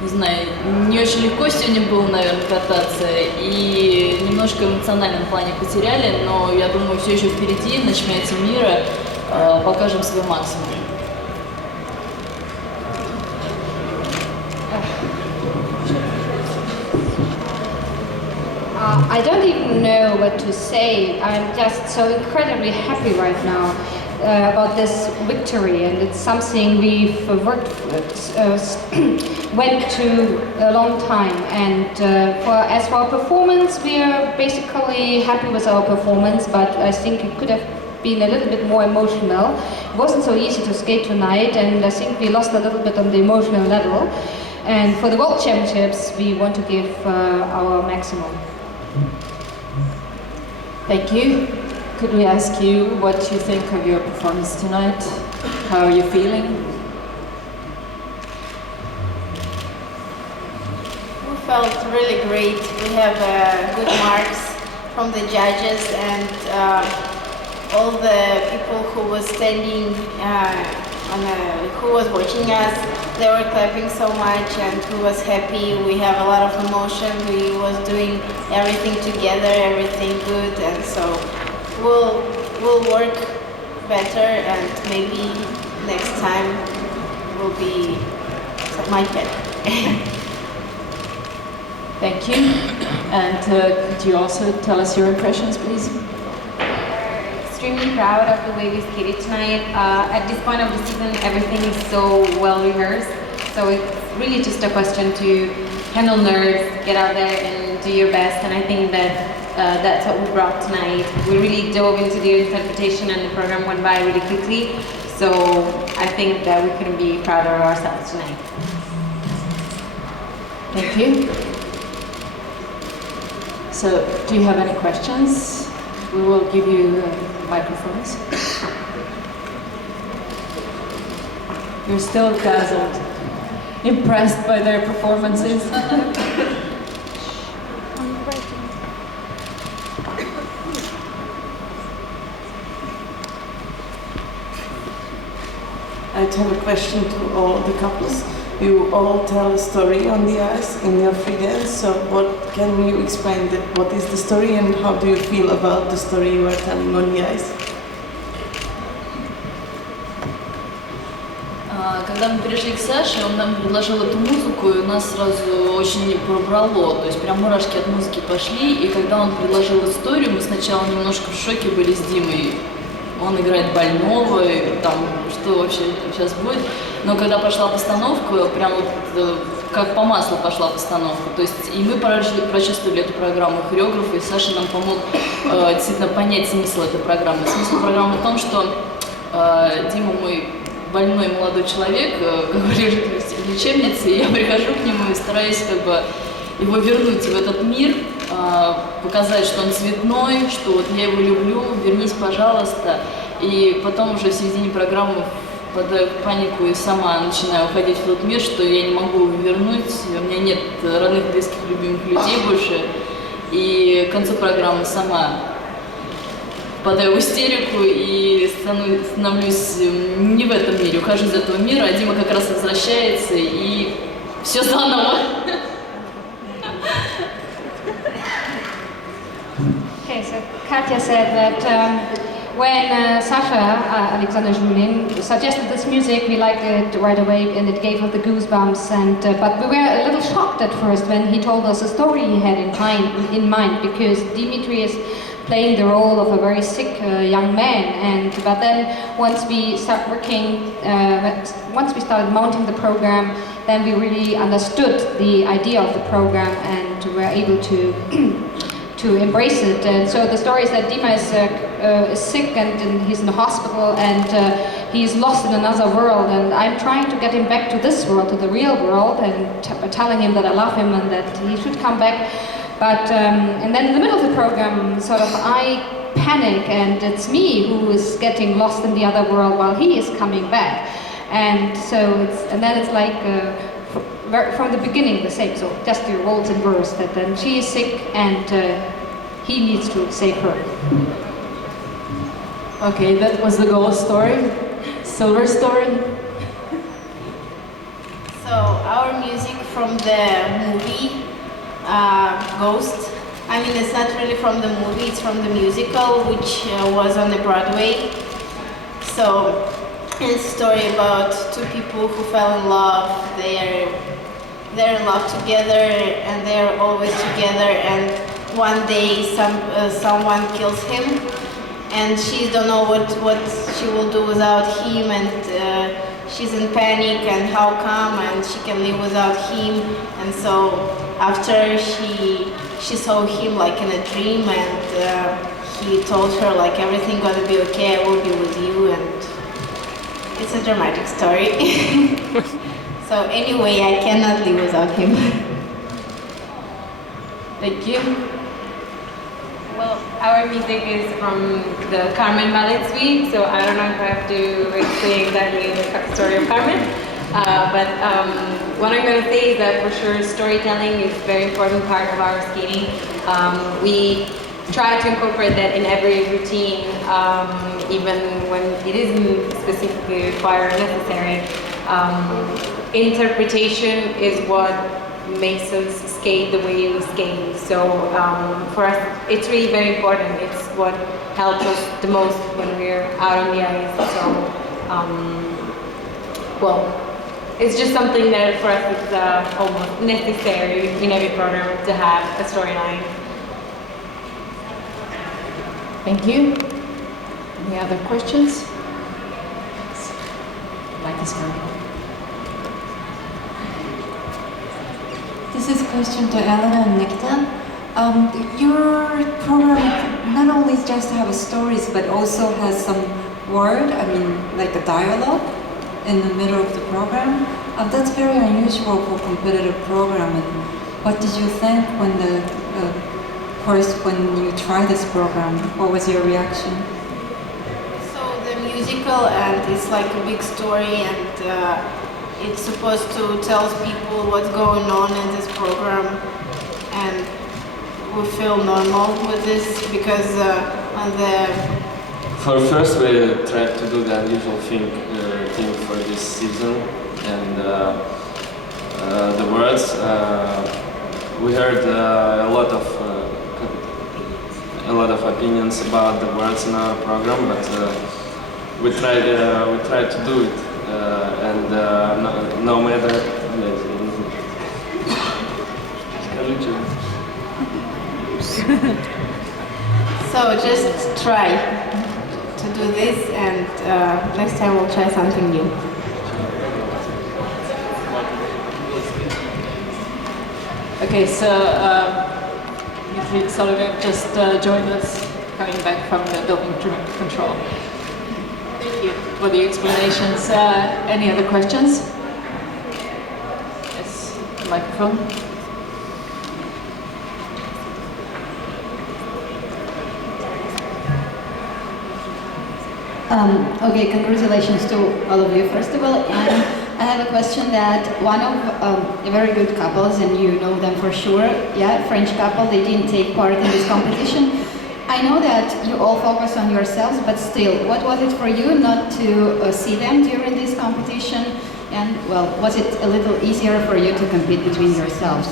не знаю, не очень легко сегодня было, наверное, кататься, и немножко в эмоциональном плане потеряли, но я думаю, все еще впереди, на чемпионате мира покажем свой максимум. I don't even know what to say. I'm just so incredibly happy right now about this victory, and it's something we've went to a long time. And as for our performance, we are basically happy with our performance, but I think it could have been a little bit more emotional. It wasn't so easy to skate tonight, and I think we lost a little bit on the emotional level. And for the World Championships, we want to give our maximum. Thank you. Could we ask you what you think of your performance tonight? How are you feeling? We felt really great. We have good marks from the judges, and all the people who was standing who was watching us, they were clapping so much, and who was happy. We have a lot of emotion. We was doing everything together, everything good, and so we'll work better, and maybe next time will be much better. Thank you. And could you also tell us your impressions, please? Extremely proud of the way we skated tonight. At this point of the season, everything is so well rehearsed. So it's really just a question to handle nerves, get out there and do your best. And I think that that's what we brought tonight. We really dove into the interpretation, and the program went by really quickly. So I think that we couldn't be prouder of ourselves tonight. Thank you. So, do you have any questions? We will give you microphones. You're still dazzled, impressed by their performances. I have a question to all the couples. You all tell a story on the ice in your free dance, so what can you explain what is the story, and how do you feel about the story you are telling on the ice? Когда мы перешли к Саше, он нам предложил эту музыку, и у нас сразу очень пробрало, то есть прям мурашки от музыки пошли, и когда он предложил историю, мы сначала немножко в шоке были с Димой. Он играет больного, и там, что вообще сейчас будет. Но когда пошла постановка, прям вот как по маслу пошла постановка. То есть и мы прочувствовали эту программу, хореограф, и Саша нам помог действительно понять смысл этой программы. Смысл программы в том, что Дима мой больной молодой человек, как лежит в лечебнице, и я прихожу к нему и стараюсь как бы его вернуть в этот мир, показать, что он цветной, что вот я его люблю, вернись, пожалуйста. И потом уже в середине программы впадаю в панику и сама начинаю уходить в тот мир, что я не могу его вернуть, у меня нет родных, близких, любимых людей больше. И к концу программы сама впадаю в истерику и становлюсь не в этом мире, ухожу из этого мира, а Дима как раз возвращается, и все заново. Okay, so Katja said that when Sasha, Alexander Julin, suggested this music, we liked it right away, and it gave us the goosebumps. And but we were a little shocked at first when he told us a story he had in mind, because Dimitri is playing the role of a very sick young man. And but then once we started mounting the program, then we really understood the idea of the program and were able to to embrace it. And so the story is that Dima is sick, and he's in the hospital, and he's lost in another world, and I'm trying to get him back to this world, to the real world, and telling him that I love him and that he should come back. But and then in the middle of the program, sort of I panic, and it's me who is getting lost in the other world while he is coming back. And so then it's like from the beginning the same, so just the roles in verse, that then she is sick and he needs to save her. Okay, that was the gold story, silver story. So our our music from the movie Ghost. I mean, it's not really from the movie, it's from the musical, which was on the Broadway. So it's a story about two people who fell in love. They're in love together and they're always together. And one day someone kills him, and she don't know what she will do without him, and she's in panic and how come, and she can live without him. And so after she saw him like in a dream, and he told her like everything gonna be okay, I will be with you, and it's a dramatic story. So anyway, I cannot live without him. Thank you. Well, our music is from the Carmen Ballet Suite, so I don't know if I have to explain exactly the story of Carmen. But what I'm going to say is that for sure storytelling is a very important part of our skating. We try to incorporate that in every routine, even when it isn't specifically required or necessary. Interpretation is what makes us skate the way we skate. So for us, it's really very important. It's what helps us the most when we're out on the ice. So, well, it's just something that for us is almost necessary in every program to have a storyline. Thank you. Any other questions? Like this one. This is a question to Elena and Nikita. Your program not only just have stories, but also has some word, I mean, like a dialogue in the middle of the program. That's very unusual for competitive program. And what did you think when when you tried this program? What was your reaction? So the musical, and it's like a big story, and it's supposed to tell people what's going on in this program, and we feel normal with this because on the... For first, we tried to do the unusual thing for this season, and the words. We heard a lot of opinions about the words in our program, but we tried to do it. And no matter. So just try to do this, and next time we'll try something new. Okay, so Nikita Solovyev just joined us, coming back from the doping control. Thank you for the explanations. Any other questions? Yes, the microphone. Okay, congratulations to all of you, first of all. And I have a question that one of a very good couples, and you know them for sure, yeah, French couple, they didn't take part in this competition. I know that you all focus on yourselves, but still, what was it for you not to see them during this competition? And, well, was it a little easier for you to compete between yourselves?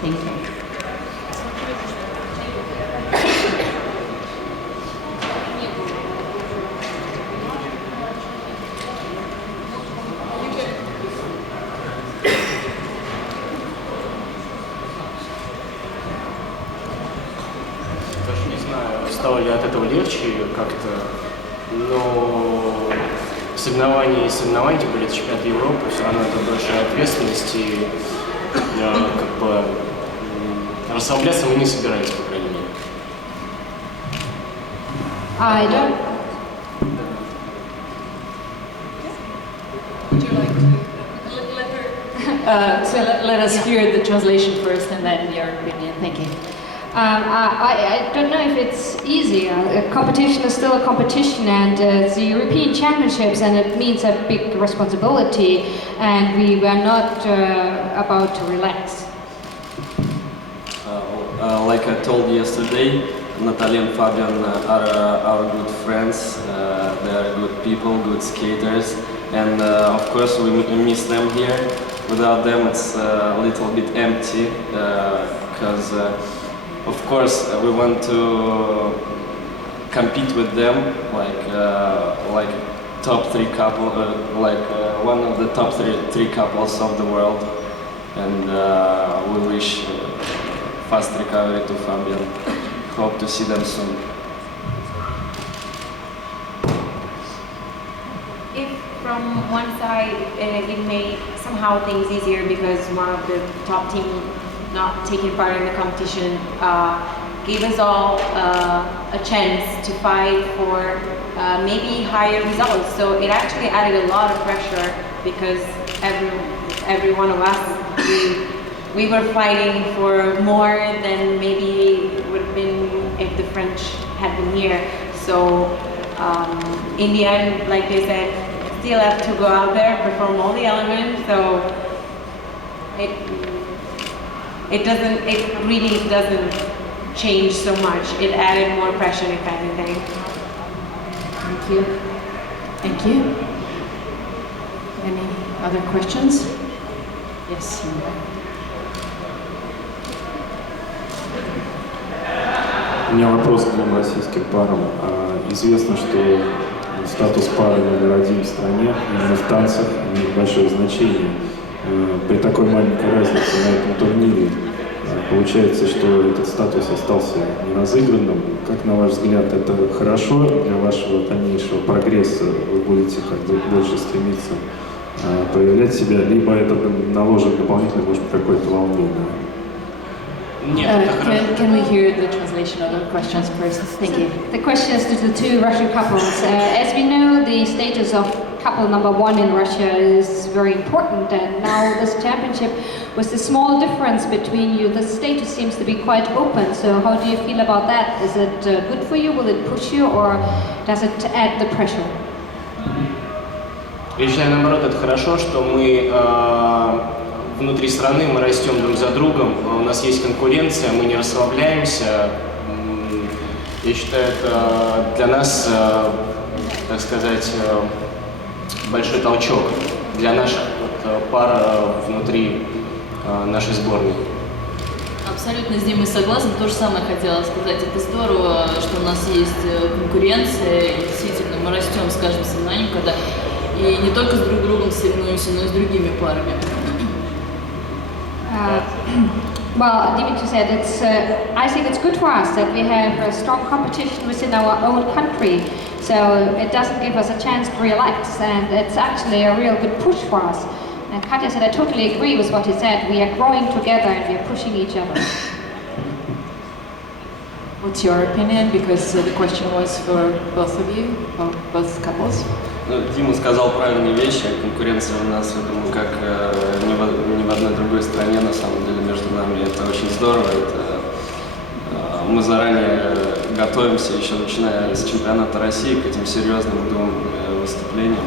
Thank you. Даже не знаю, стало ли от этого легче как-то, но соревнования и соревнования, тем более чемпионат Европы, все равно это большая ответственность, и как бы расслабляться мы не собирались, по крайней мере. I don't. Would you like to let her? So let us hear the translation first, and then your opinion. Thank you. I don't know if it's easy. A competition is still a competition, and it's the European Championships, and it means a big responsibility, and we were not about to relax. Like I told yesterday, Natalie and Fabian are our good friends. They are good people, good skaters, and of course we miss them here. without them it's a little bit empty, because of course we want to compete with them, like top three couple, one of the top three couples of the world, and we wish fast recovery to Fabian. Hope to see them soon. If from one side it made somehow things easier because one of the top team not taking part in the competition gave us all a chance to fight for maybe higher results. So it actually added a lot of pressure because every one of us, we were fighting for more than maybe would have been if the French had been here. So in the end, like they said, still have to go out there, perform all the elements. So it really doesn't change so much. It added more pressure, if anything. Thank you. Thank you. Any other questions? Yes. У меня вопрос к двум российским парам. Известно, что статус пары номер один в стране именно в танцах имеет большое значение. При такой маленькой разнице на этом турнире получается, что этот статус остался неразыгранным. Как, на ваш взгляд, это хорошо для вашего дальнейшего прогресса? Вы будете как бы больше стремиться проявлять себя, либо это наложит дополнительно, может быть, какое-то волнение? Can we hear the translation of the questions first? Thank you. The question is to the two Russian couples. As we know, the status of couple number one in Russia is very important, and now this championship, with the small difference between you, the status seems to be quite open. So how do you feel about that? Is it good for you? Will it push you, or does it add the pressure? Я считаю, наоборот, это хорошо, что мы внутри страны, мы растем друг за другом, у нас есть конкуренция, мы не расслабляемся. Я считаю, это для нас, так сказать, большой толчок для наших пар внутри нашей сборной. Абсолютно с Димой согласна, то же самое хотела сказать. Это здорово, что у нас есть конкуренция, и действительно мы растем с каждым соревнованием, когда и не только с друг другом соревнуемся, но и с другими парами. Well, Dimitri said I think it's good for us that we have a strong competition within our own country, so it doesn't give us a chance to relax, and it's actually a real good push for us. And Katya said, I totally agree with what he said. We are growing together and we are pushing each other. What's your opinion? Because the question was for both of you, or both couples. Дима сказал правильные вещи, конкуренция у нас, я думаю, как ни в одной другой стране, на самом деле, между нами. Это очень здорово. Мы заранее готовимся, еще начиная с чемпионата России, к этим серьезным двум выступлениям.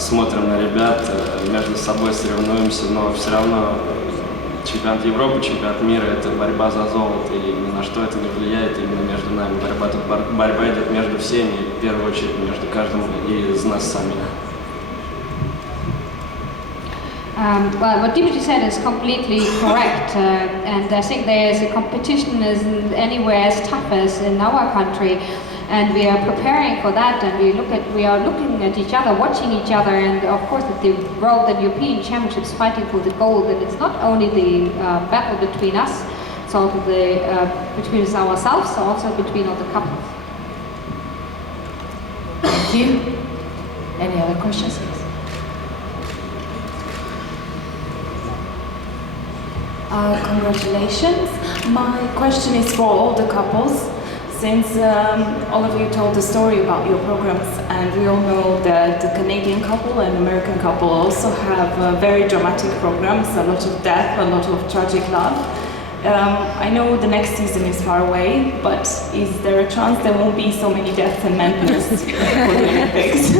Смотрим на ребят, между собой соревнуемся, но все равно чемпионат Европы, чемпионат мира – это борьба за золото, и ни на что это не влияет именно между нами. Борьба идет между всеми, в первую очередь между каждым из нас самих. Well, what Dimitri said is completely correct, and I think the competition isn't anywhere as tough as in our country, and we are preparing for that, and we are looking at each other, watching each other, and of course at the World and European Championships fighting for the gold, and it's not only the battle between us, it's also between ourselves, also between all the couples. Thank you. Any other questions? Congratulations. My question is for all the couples. Since all of you told the story about your programs, and we all know that the Canadian couple and American couple also have very dramatic programs, a lot of death, a lot of tragic love. I know the next season is far away, but is there a chance there won't be so many deaths and madness for the Olympics?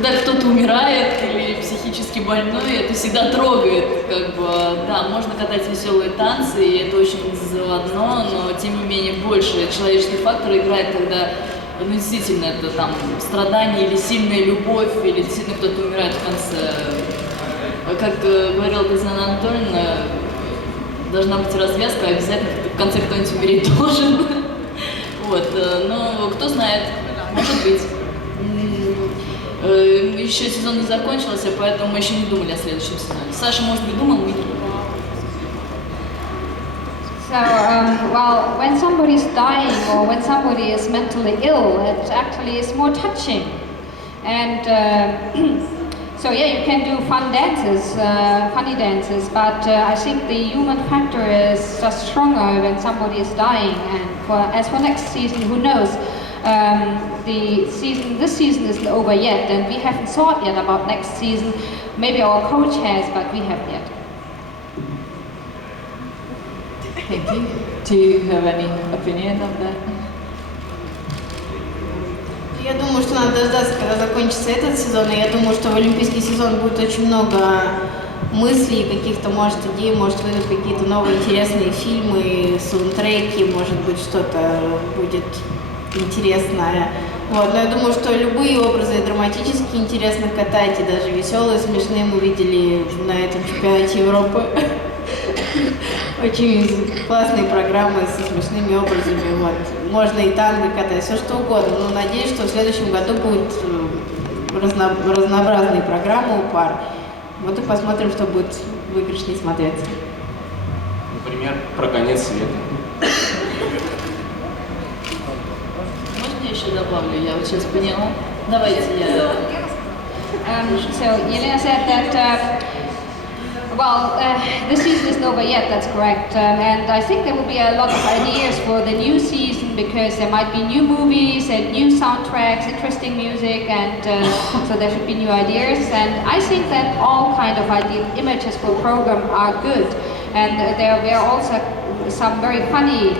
когда кто-то умирает или психически больной, это всегда трогает, как бы, да, можно катать веселые танцы, и это очень заводно, но тем не менее больше человеческий фактор играет, когда, ну, действительно, это там страдание или сильная любовь, или действительно кто-то умирает в конце. Как говорила Татьяна Анатольевна, должна быть развязка, обязательно в конце кто-нибудь умереть должен. Вот, но кто знает, может быть. Еще сезон не закончился, поэтому мы еще не думали о следующем сезоне. Саша, может быть, думал, мы не думали. So, well, when somebody is dying or when somebody is mentally ill, it actually is more touching. And so, yeah, you can do fun dances, funny dances, but I think the human factor is just stronger when somebody is dying. And as for next season, who knows? This season isn't over yet, and we haven't thought yet about next season. Maybe our coach has, but we haven't yet. Thank you. Do you have any opinion on that? Я думаю, что надо дождаться, когда закончится этот сезон, и я думаю, что в олимпийский сезон будет очень много мыслей, каких-то, может, идей, может, выйдут какие-то новые интересные фильмы, саундтреки, может быть, что-то будет интересное. Вот, но я думаю, что любые образы драматически интересно катать, и даже веселые, смешные мы видели на этом чемпионате Европы. Очень классные программы со смешными образами. Вот. Можно и танго катать, все что угодно. Но надеюсь, что в следующем году будут разнообразные программы у пар. Вот и посмотрим, что будет выигрышнее смотреться. Например, про конец света. Можно я еще добавлю? Я вот сейчас поняла. Давайте я... So Yelena said that, this season isn't over yet, that's correct. And I think there will be a lot of ideas for the new season because there might be new movies and new soundtracks, interesting music, and so there should be new ideas. And I think that all kind of images for the program are good. And there were also some very funny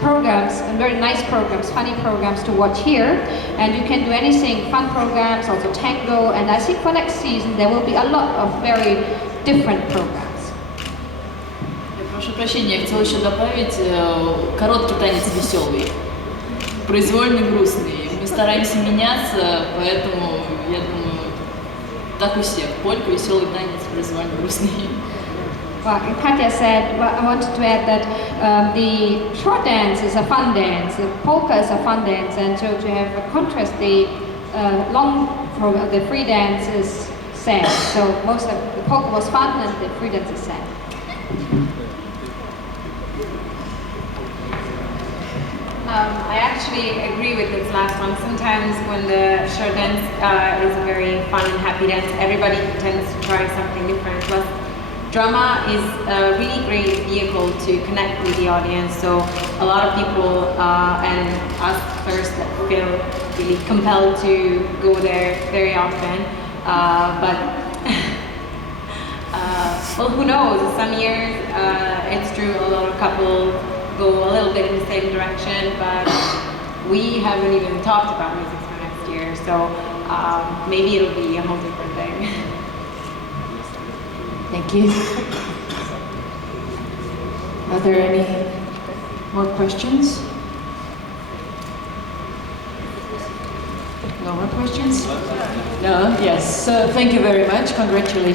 programs, and very nice programs, funny programs to watch here. And you can do anything, fun programs, also tango. And I think for next season there will be a lot of very different programs. Я прошу прощения, я хотела еще добавить короткий танец веселый, произвольный грустный. Мы стараемся меняться, поэтому я думаю, так у всех. Полька, веселый танец, произвольно грустный. Well, and Katya said, well, I wanted to add that the short dance is a fun dance, the polka is a fun dance, and so to have a contrast, the long program, the free dance is sad. So most of the polka was fun and the free dance is sad. I actually agree with this last one. Sometimes when the short dance is a very fun and happy dance, everybody tends to try something different. Plus, drama is a really great vehicle to connect with the audience. So a lot of people and us first feel really compelled to go there very often. But well, who knows? Some years, it's true, a lot of couples go a little bit in the same direction, but we haven't even talked about music for next year, so maybe it'll be a whole different thing. Thank you. Are there any more questions? No more questions? No? Yes. So thank you very much. Congratulations.